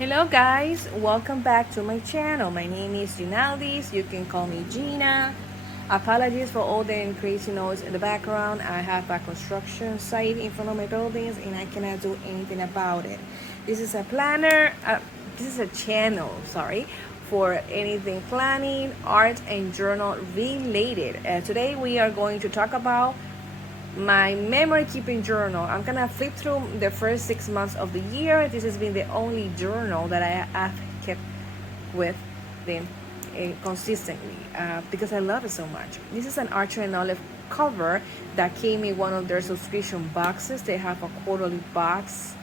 Hello guys, welcome back to my channel. My name is Ginaldis. You can call me Gina. Apologies for all the crazy noise in the background. I have a construction site in front of my buildings and I cannot do anything about it. This is a planner, this is a channel, sorry, for anything planning, art, and journal related. Today we are going to talk about my memory keeping journal. I'm gonna flip through the first 6 months of the year. This has been the only journal that I have kept with them consistently because I love it so much. This is an Archer and Olive cover that came in one of their subscription boxes. They have a quarterly box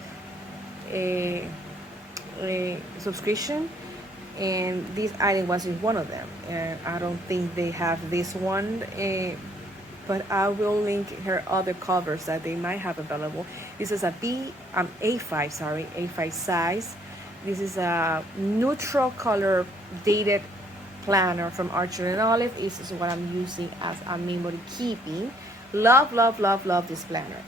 subscription, and this item was in one of them. I don't think they have this one. But I will link her other covers that they might have available. This is a A5 size. This is a neutral color dated planner from Archer and Olive. This is what I'm using as a memory keeping. Love, love, love, love this planner.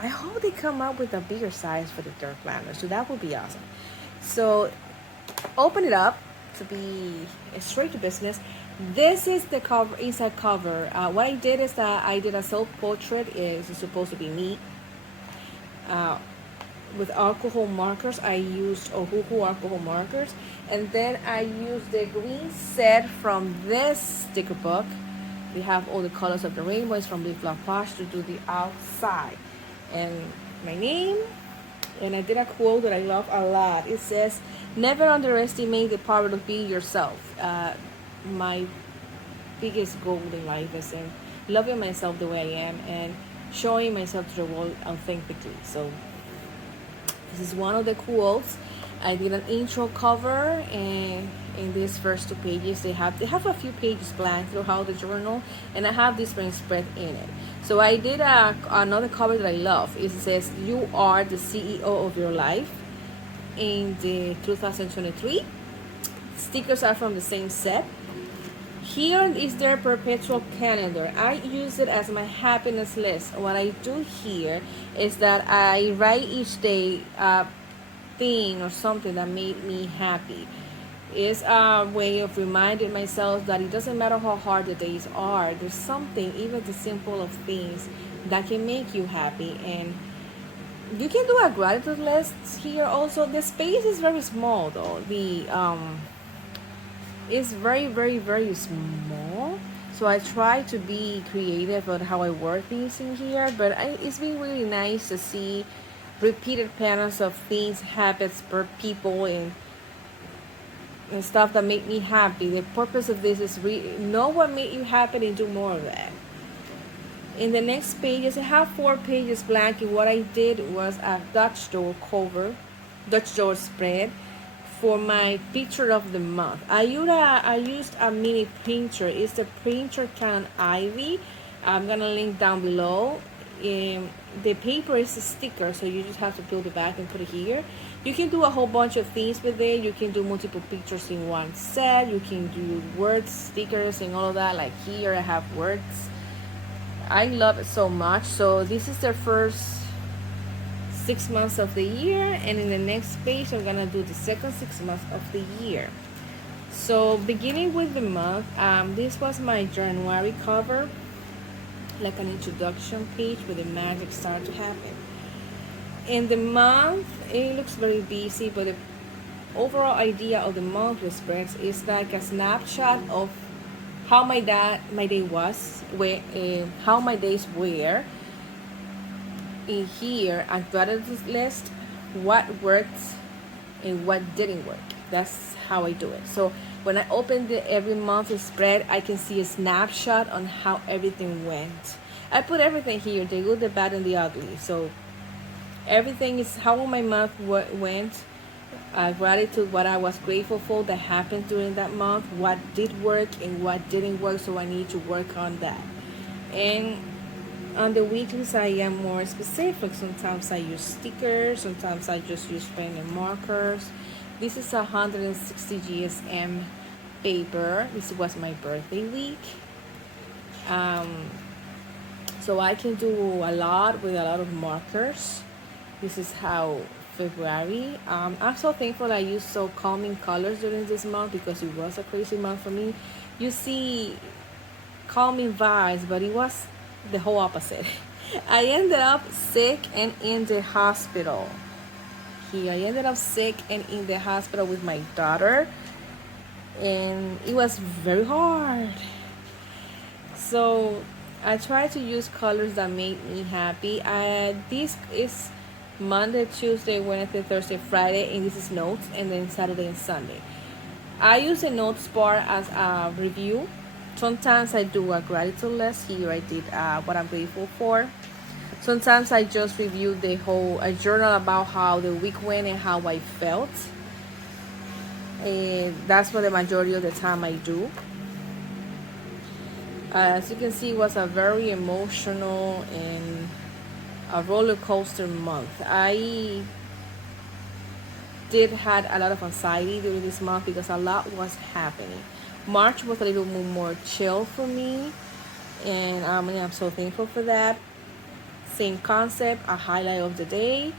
I hope they come up with a bigger size for the third planner, so that would be awesome. So open it up to be straight to business. This is the cover, inside cover. What I did is that I did a self-portrait. It's supposed to be me. With alcohol markers, I used Ohuhu alcohol markers. And then I used the green set from this sticker book. We have all the colors of the rainbow. It's from Live Love Posh to do the outside. And my name. And I did a quote that I love a lot. It says, "Never underestimate the power of being yourself." My biggest goal in life is in loving myself the way I am and showing myself to the world authentically. So this is one of the quotes. I did an intro cover, and in these first 2 pages they have a few pages blank throughout the journal, and I have this spring spread in it. So I did another cover that I love. It says, "You are the CEO of your life." In the 2023 stickers are from the same set. Here is their perpetual calendar. I use it as my happiness list. What I do here is that I write each day a thing or something that made me happy. It's a way of reminding myself that it doesn't matter how hard the days are. There's something, even the simple of things, that can make you happy. And you can do a gratitude list here also. The space is very small though. It's very, very, very small, so I try to be creative on how I work things in here, but it's been really nice to see repeated patterns of things, habits, per people, and stuff that make me happy. The purpose of this is know what made you happy and do more of that. In the next pages, I have 4 pages blank, and what I did was a Dutch door spread for my picture of the month. I used a mini printer. It's the printer Canon Ivy. I'm gonna link down below. The paper is a sticker, so you just have to peel the back and put it here. You can do a whole bunch of things with it. You can do multiple pictures in one set. You can do words, stickers, and all of that. Like here I have words. I love it so much. So this is the first 6 months of the year, and in the next page I'm gonna do the second 6 months of the year. So beginning with the month, this was my January cover, like an introduction page where the magic started to happen. In the month, it looks very busy, but the overall idea of the monthly spreads is like a snapshot of how my day was, how my days were. In here, a gratitude list, what worked and what didn't work. That's how I do it. So when I open the every month spread, I can see a snapshot on how everything went. I put everything here, the good, the bad, and the ugly. So everything is how my month went, gratitude, what I was grateful for that happened during that month, what did work and what didn't work, so I need to work on that. And on the weeklies, I am more specific. Sometimes I use stickers, sometimes I just use pen and markers. This is 160 GSM paper. This was my birthday week. So I can do a lot with a lot of markers. This is how February. I'm so thankful I used so calming colors during this month because it was a crazy month for me. You see calming vibes, but it was the whole opposite. I ended up sick and in the hospital. I ended up sick and in the hospital with my daughter, and it was very hard. So I try to use colors that make me happy. This is Monday, Tuesday, Wednesday, Thursday, Friday, and this is notes, and then Saturday and Sunday. I use the notes bar as a review. Sometimes I do a gratitude list. Here I did what I'm grateful for. Sometimes I just review the whole a journal about how the week went and how I felt. And that's what the majority of the time I do. As you can see, it was a very emotional and a roller coaster month. I did had a lot of anxiety during this month because a lot was happening. March was a little more chill for me, and I'm so thankful for that. Same concept, a highlight of the day,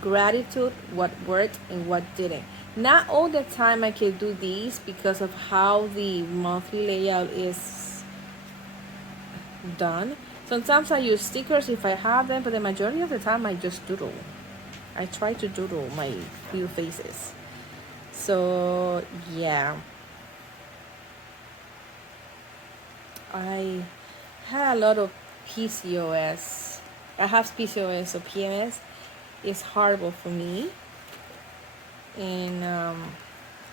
gratitude, what worked and what didn't. Not all the time I can do these because of how the monthly layout is done. Sometimes I use stickers if I have them, but the majority of the time I just doodle. I try to doodle my little faces. So yeah, I had a lot of PCOS. I have PCOS, so PMS is horrible for me. And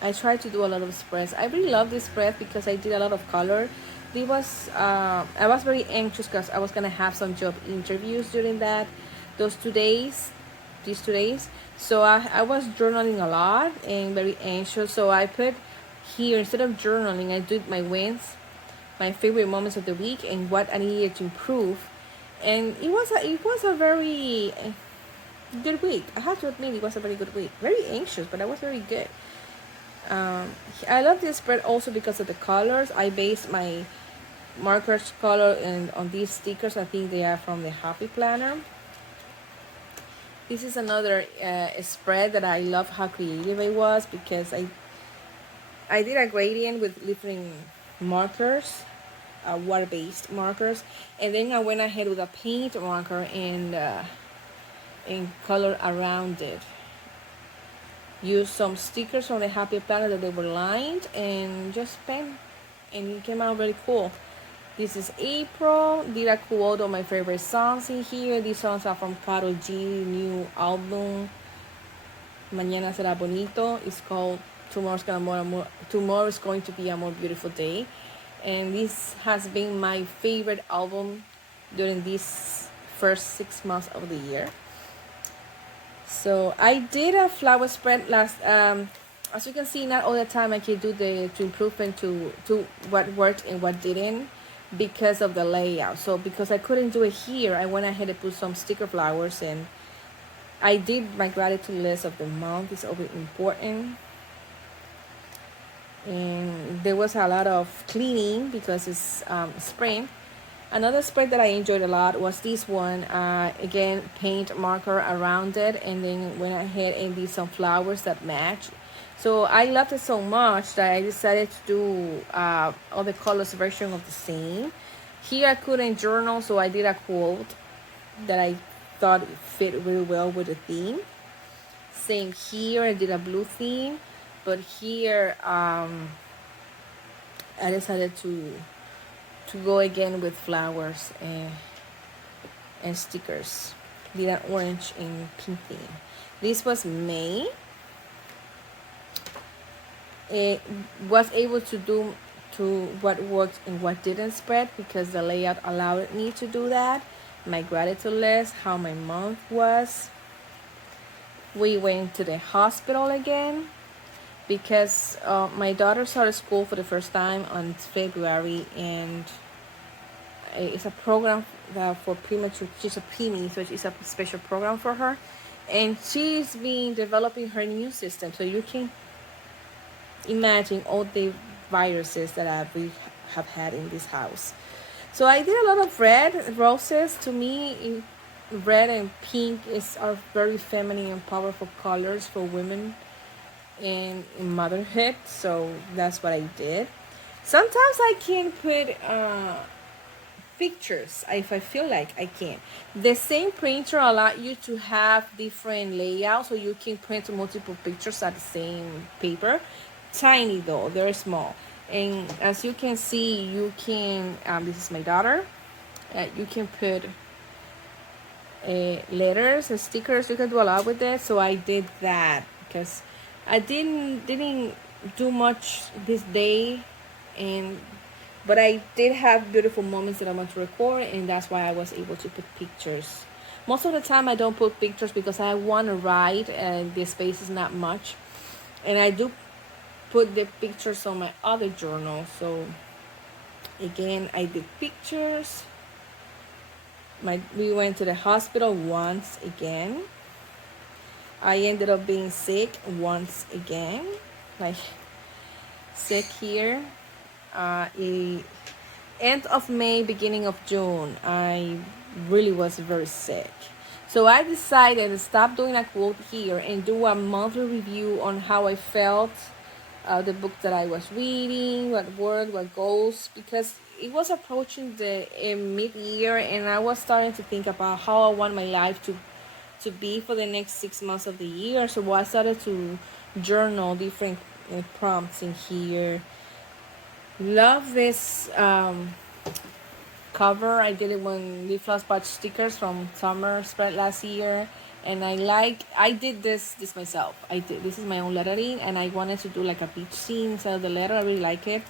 I try to do a lot of spreads. I really love this spread because I did a lot of color. I was very anxious because I was gonna have some job interviews during those 2 days, these 2 days. So I was journaling a lot and very anxious. So I put here, instead of journaling, I did my wins, my favorite moments of the week, and what I needed to improve. And it was a very good week. I have to admit, it was a very good week. Very anxious, but I was very good. I love this spread also because of the colors. I based my markers color and on these stickers. I think they are from the Happy Planner. This is another spread that I love how creative it was because I did a gradient with different markers, water-based markers, and then I went ahead with a paint marker and color around it. Used some stickers from the Happy Planner that they were lined and just paint, and it came out very cool. This is April. Did a quote on my favorite songs in here. These songs are from Karol G new album Mañana Será Bonito. It's called Tomorrow's going to be a more beautiful day, and this has been my favorite album during these first 6 months of the year. So I did a flower spread last. As you can see, not all the time I can do the improvement to what worked and what didn't because of the layout. So because I couldn't do it here, I went ahead and put some sticker flowers in. I did my gratitude list of the month. It's always important. And there was a lot of cleaning because it's spring. Another spread that I enjoyed a lot was this one. Again, paint marker around it, and then went ahead and did some flowers that match. So I loved it so much that I decided to do all the colors version of the same. Here I couldn't journal, so I did a quote that I thought fit really well with the theme. Same here, I did a blue theme, but here I decided to go again with flowers and stickers. Did an orange and pink theme. This was May. It was able to do to what worked and what didn't spread because the layout allowed me to do that. My gratitude list, how my month was. We went to the hospital again because my daughter started school for the first time on February, and it's a program for premature. She's a preemie, so it's a special program for her, and she's been developing her immune system. So you can imagine all the viruses that we have had in this house. So I did a lot of red roses. To me, red and pink are very feminine and powerful colors for women in motherhood, so that's what I did. Sometimes I can put pictures if I feel like I can. The same printer allow you to have different layouts, so you can print multiple pictures at the same paper. Tiny though, they're small. And as you can see, you can, this is my daughter, you can put letters and stickers. You can do a lot with it, so I did that because I didn't do much this day, and but I did have beautiful moments that I want to record, and that's why I was able to put pictures. Most of the time I don't put pictures because I want to write and the space is not much, and I do put the pictures on my other journal. So again, I did pictures. We went to the hospital once again. I ended up being sick once again, like sick here. End of May, beginning of June, I really was very sick. So I decided to stop doing a quote here and do a monthly review on how I felt, the book that I was reading, what worked, what goals, because it was approaching the mid-year, and I was starting to think about how I want my life to be for the next 6 months of the year. So I started to journal different prompts in here. Love this cover. I did it when Leaf Lost Batch stickers from summer spread last year, and I did this myself. This is my own lettering, and I wanted to do like a beach scene inside of the letter. I really like it.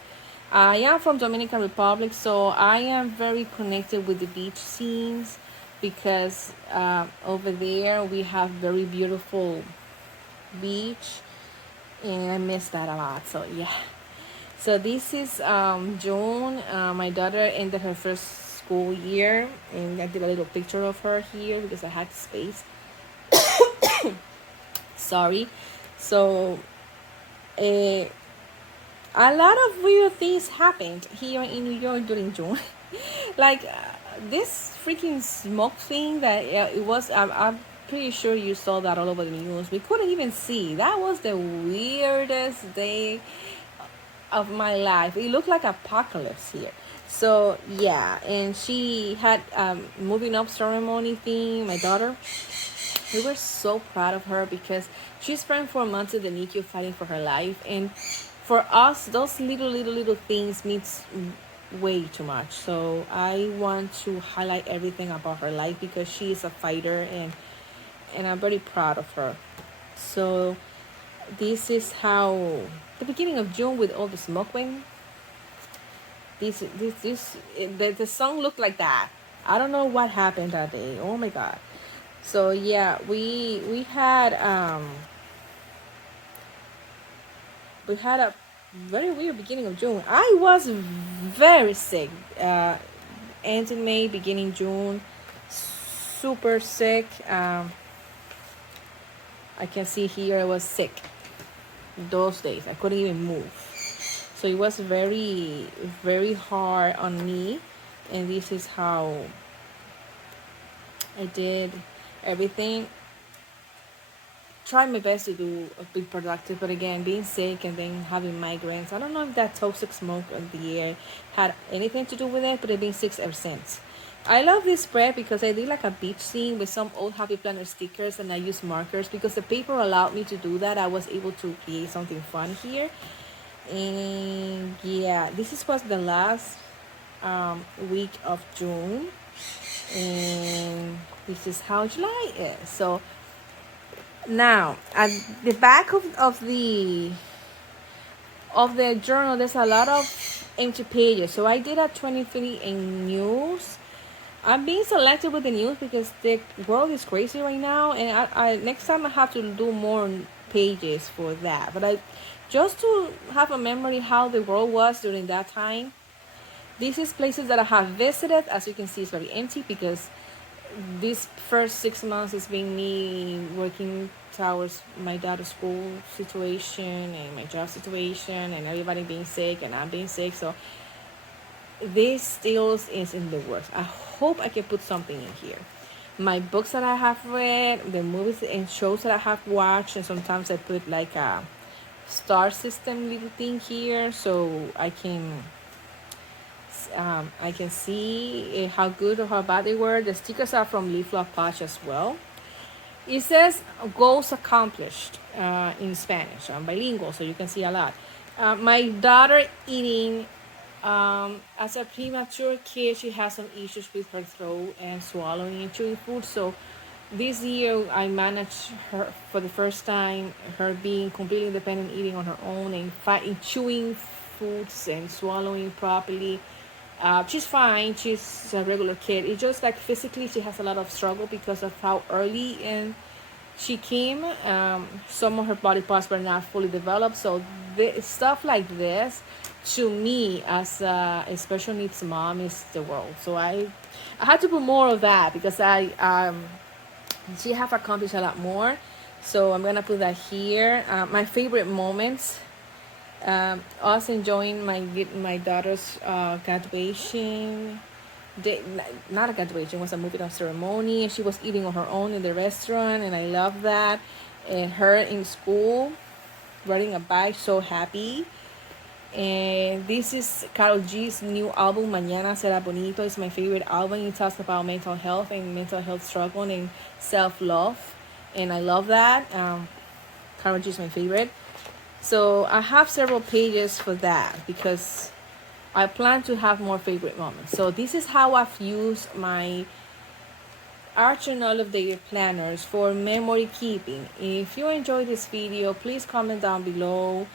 I am from Dominican Republic, so I am very connected with the beach scenes because over there we have very beautiful beach, and I miss that a lot. So yeah. So this is June. My daughter ended her first school year, and I did a little picture of her here because I had space. Sorry. So a lot of weird things happened here in New York during June. Like this freaking smoke thing that it was. I'm pretty sure you saw that all over the news. We couldn't even see. That was the weirdest day of my life. It looked like apocalypse here. So yeah, and she had moving up ceremony thing. My daughter, we were so proud of her because she spent 4 months in the NICU fighting for her life, and for us those little things means way too much. So I want to highlight everything about her life because she is a fighter, and I'm very proud of her. So this is how the beginning of June with all the smoke wing. The song looked like that. I don't know what happened that day. Oh my god. So yeah, we had a very weird beginning of June. I was very sick. End in May, beginning June, super sick. I can see here I was sick those days. I couldn't even move. So it was very, very hard on me. And this is how I did everything. Try my best to be productive, but again, being sick and then having migraines. I don't know if that toxic smoke of the air had anything to do with it, but I've been sick ever since. I love this spread because I did like a beach scene with some old Happy Planner stickers, and I used markers because the paper allowed me to do that. I was able to create something fun here. And yeah, was the last week of June, and this is how July is. So now at the back of the journal, there's a lot of empty pages. So I did a 23 in news. I'm being selective with the news because the world is crazy right now, and I next time I have to do more pages for that. But I just to have a memory how the world was during that time. This is places that I have visited. As you can see, it's very empty because this first 6 months has been me working towards my daughter's school situation and my job situation and everybody being sick and I'm being sick. So this still is in the works. I hope I can put something in here. my books that I have read, the movies and shows that I have watched, and sometimes I put like a star system little thing here so I can see how good or how bad they were. The stickers are from Leaf Love Patch as well. It says goals accomplished in Spanish. I'm bilingual, so you can see a lot. My daughter eating, as a premature kid, she has some issues with her throat and swallowing and chewing food. So this year, I managed her for the first time, her being completely independent, eating on her own and chewing foods and swallowing properly. She's fine. She's a regular kid. It's just like physically she has a lot of struggle because of how early and she came. Some of her body parts were not fully developed. So stuff like this, to me as a special needs mom, is the world. So I had to put more of that because she have accomplished a lot more. So I'm gonna put that here. My favorite moments. Us enjoying my daughter's graduation day, not a graduation, it was a moving up ceremony, and she was eating on her own in the restaurant, and I love that. And her in school riding a bike, so happy. And this is Karol G's new album, Mañana Será Bonito. It's my favorite album. It talks about mental health and mental health struggle and self-love, and I love that. Karol G is my favorite. So I have several pages for that because I plan to have more favorite moments. So this is how I've used my Arch and Olive Daily planners for memory keeping. If you enjoyed this video, please comment down below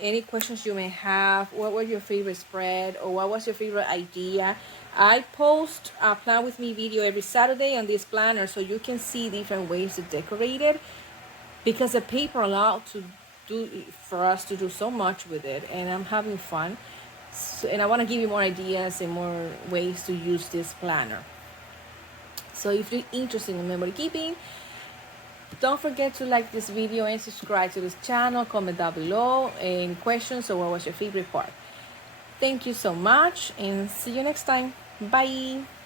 any questions you may have. What was your favorite spread, or what was your favorite idea? I post a plan with me video every Saturday on this planner so you can see different ways to decorate it, because the paper allowed for us to do so much with it, and I'm having fun. So, and I want to give you more ideas and more ways to use this planner. So if you're interested in memory keeping, don't forget to like this video and subscribe to this channel. Comment down below any questions or what was your favorite part. Thank you so much, and see you next time. Bye.